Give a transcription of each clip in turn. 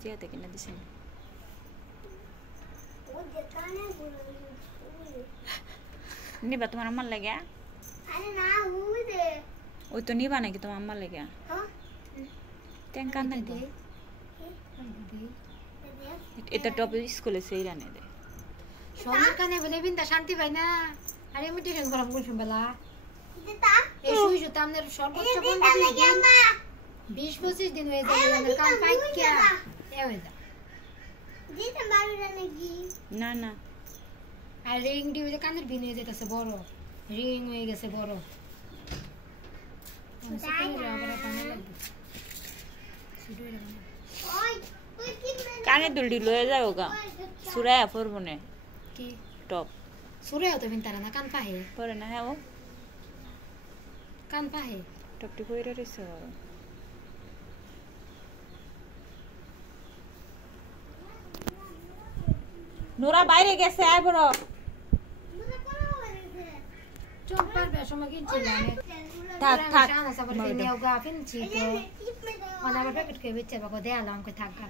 জিয়াতে কিনে দিছেন নিবা তোমার আম্মার লাগে ওই তো নিবা নাকি তোমার আম্মার লাগে তেন কান্দা এটা টপ স্কুলে সেই রানে দে সবার কানে বলে বিন্দা শান্তি পাই না আর আমি টিউশন করাম কোন বেলা এই শুইছো তো আমাদের সর্বোচ্চ 20-25 দিন হয়ে যাবে আমাদের কান পাই কি এ হয়ে যা দিতে পারবে নাকি না না আর রিং দি ওই কানের বিন হয়ে যেতেছে বড় রিং হয়ে গেছে বড় কানে দুলডি লয়ে যাও গা সুরায়া পরবনে কি টপ সুরায়া তো বিনতারা না কান পাহে পরে না হ্যাঁ ও কান পাহে টপটি কইরা রইছে নোরা বাইরে গেছে আয় বড় চোখ পারবে সময় কিনছিলাম থাক থাক আনা সাবার নিও গা কিনছি তো ওনা আবার প্যাকেট করে বেচে বাবা দেয়ালাম কই থাক গা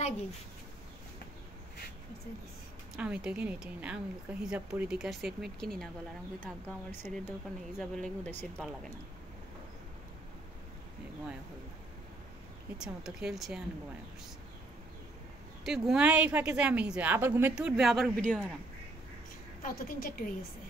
লাগি আমি তো কিনি না আমি হিজাব পরি দিকার সেট মিট কিনি না গলার আমি থাকবো আমার সেটের দরকার নেই হিজাবের লেগে ওদের সেট ভালো লাগে না ঘুমায় হলো ইচ্ছা মতো খেলছে আমি ঘুমায় করছি তুই ঘুমায় এই ফাঁকে যে আমি হিজাব আবার ঘুমে তুটবে আবার ভিডিও হারাম তাও তো 3-4 হয়ে গেছে